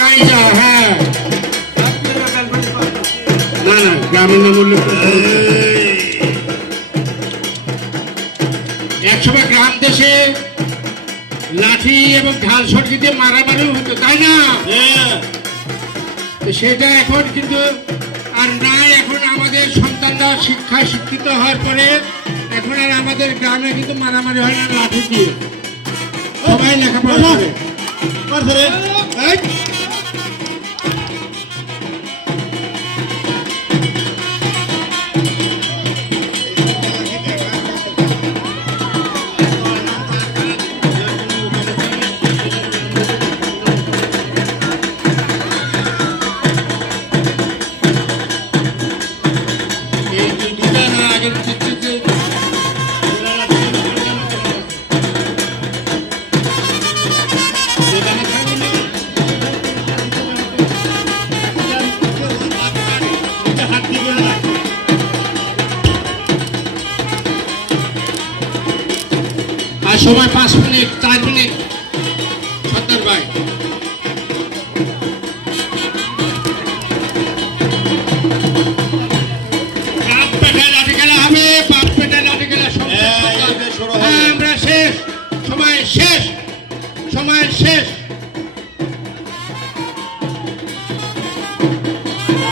কাইজা হ্যাঁ না না না। একসময় গ্রাম দেশে লাঠি এবং ঢাল সরকি দিয়ে মারামারি হতো তাই না? তো সেটা এখন কিন্তু আর নাই এখন আমাদের সন্তানরা শিক্ষায় শিক্ষিত হওয়ার পরে এখন আর আমাদের গ্রামে কিন্তু মারামারি হয় না লাঠি দিয়ে। সবাই লেখাপড়া করে। আর সময় পাঁচ মিনিট চার মিনিট। সর্দার ভাই। আমরা শেষ সময় শেষ সময় শেষ।